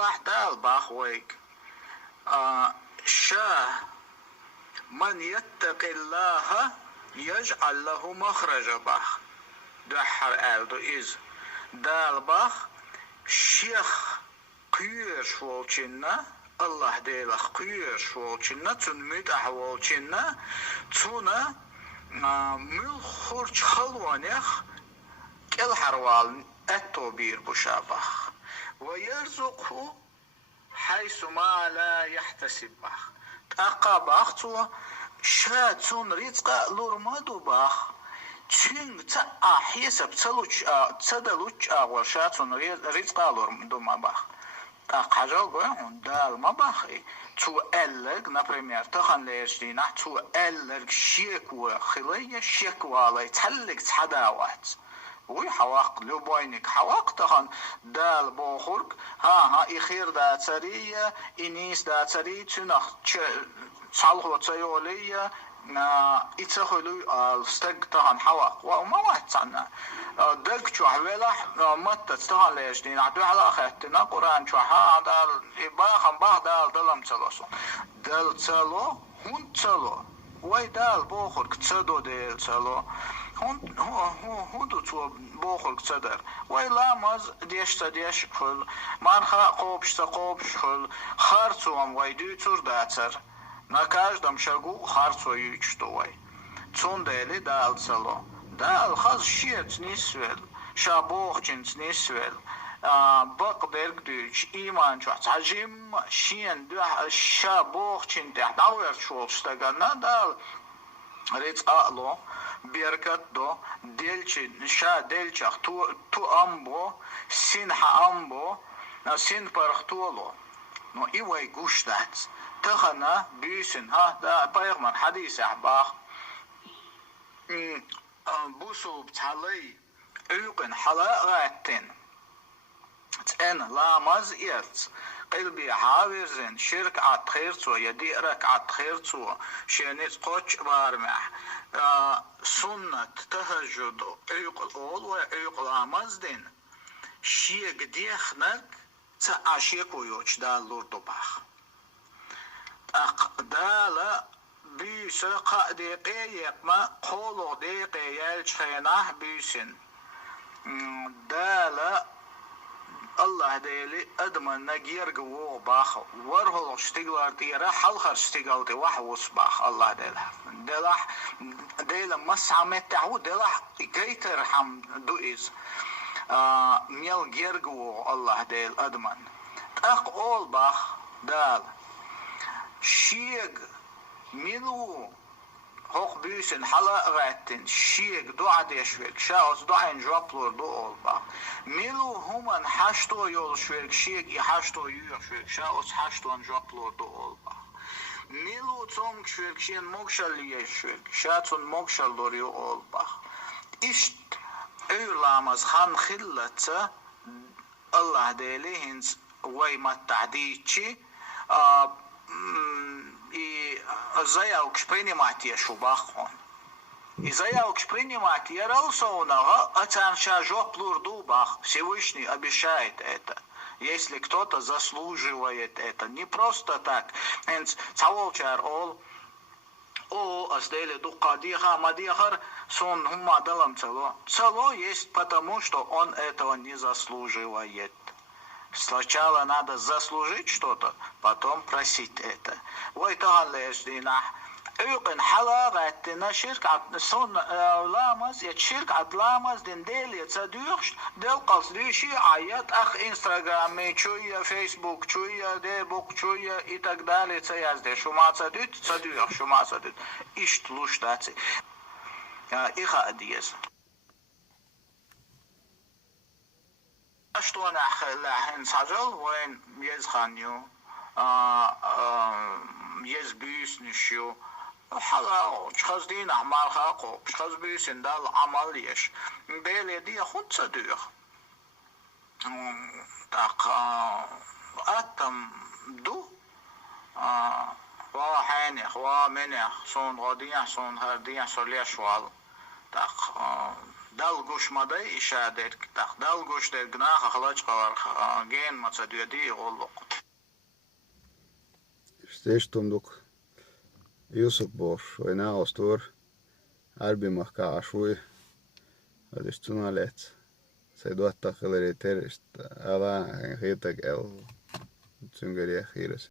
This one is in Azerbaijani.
دلح دال باخويك شاه من يتق الله يجعل له مخرج باخ دحر ألدو إز دال باخ شيخ قير شوالچنا الله ديلخ قير شوالچنا تون مدح والچنا تونا مل خورچ خلوانيخ كل حروال اتو بير بشابخ ويرزقه حيث ما لا يحتسب بخ تقابخ تو شاتون رزق لورمادو بخ تشين تا حسب تلوش تدلوش وشاتون رزق لورمادو ما بخ تقاجل بون دال ما بخي تو ألق например تخن ليجدينا تو ألق شيكو خلية شيكو علي تحلق تحداوات وي حواق لوبوينك حواق تخن دال بوخورك ها إخير دا ترية إنيس دا تري تنخ صالحو تيولية إتخلو الستق تخن حواق وما واحد تانا دلك شو حوالح متى تخن ليجدين عدو على أخيتنا قرآن شو ها دال باخن باخ دال دلم تلوسو دل تلو هون تلو وي دال بوخورك تدو ديل تلو هون تو بوخورك تدر وي لامز ديشتا ديش خل مانخا قوبشتا قوبش خل خارتوام وي دو تور داتر на каждом шагу харцою чтовой. Цундели дал цело. Дал хаз щец нисвел. Шабохчинц нисвел. Бакберг дюч иман чуац. Хажим шиен дух шабохчин тех. Дауэр шолштагана дал риц ало. Беркат до. Дельчи ша дельчах. Ту амбо. Синха амбо. Син пархтуоло. Но и вай гуштац. تخنا بيسن ها دا بايغمر حديث أحباخ بوسو بتحلي أيقن حلاقاتين تأن لا مزيرت قلبي حاوزن شرك عتخيرتو يديرك عتخيرتو شينيت قوش بارمح سنة تهجد أيقل أول وأيقل عمزدين شيك ديخنك تأشيكو يوش دا اللوردو باخ أقدال بيسا قاديقي يقما قولو ديقي يالشخيناه بيسن دالا الله ديلي أدمن نجيرق وو باخ ورهل اشتغلار ديرا حلخر اشتغل دي وحوص باخ الله ديلا مسعمت تعو ديلا جيتر حم دوئز ميل جيرق وو الله ديل أدمن أق أول باخ دال شيق ملو هوق بيسن حلقاتن شيق دعا ديشويك شاوز دعا انجوابلور دو اولبا ملو همان حشتو يول شويك شيق يحشتو يوشويك شاوز حشتو انجوابلور دو اولبا ملو تونك شويك شين موكشل يشويك شاتون موكشل دور يو اولبا اشت ايرلامز خان خلت الله ديليهنز ويما التعديدشي и заявок принимать шубахон. И заявок принимать ралсонага, ацанша жоплурду бах. Всевышний обещает это. Если кто-то заслуживает это. Не просто так. Цаволчар ол о аздели дукадиха мадихар сон хумма далам цело. Цело есть потому, что он этого не заслуживает. Сначала надо заслужить что-то, потом просить это. ويتغل يجدينا يقن حلقاتنا شرك صون لامز يتشرك عد لامز دين ديل يتصديقش ديل قصدي شي عيات اخ انستغرامي شوية فيسبوك شوية ديبوك شوية и так далее يتسيازدي شو ما تصديق تصديق شو ما تصديق ايش تلوش داتي ايخا اديز اشتو انا خلاهن سجل وين يزخانيو يز بيس نشيو حالا چخز دين اعمال خاقو چخز بيس اندال عمل يش بيلي دي خود صديق تاق اتم دو واحينيخ وامنيخ صون غديح صون هرديح صليح شوال تاق dal goşmada işadet tak dal goş der günah halaç kavar gen maça diyor di olluk. Stestumduk Yusuf bor och en austor arbimaka shui adistunalet se duotta kleri terist ala hitag el tsungeri hiires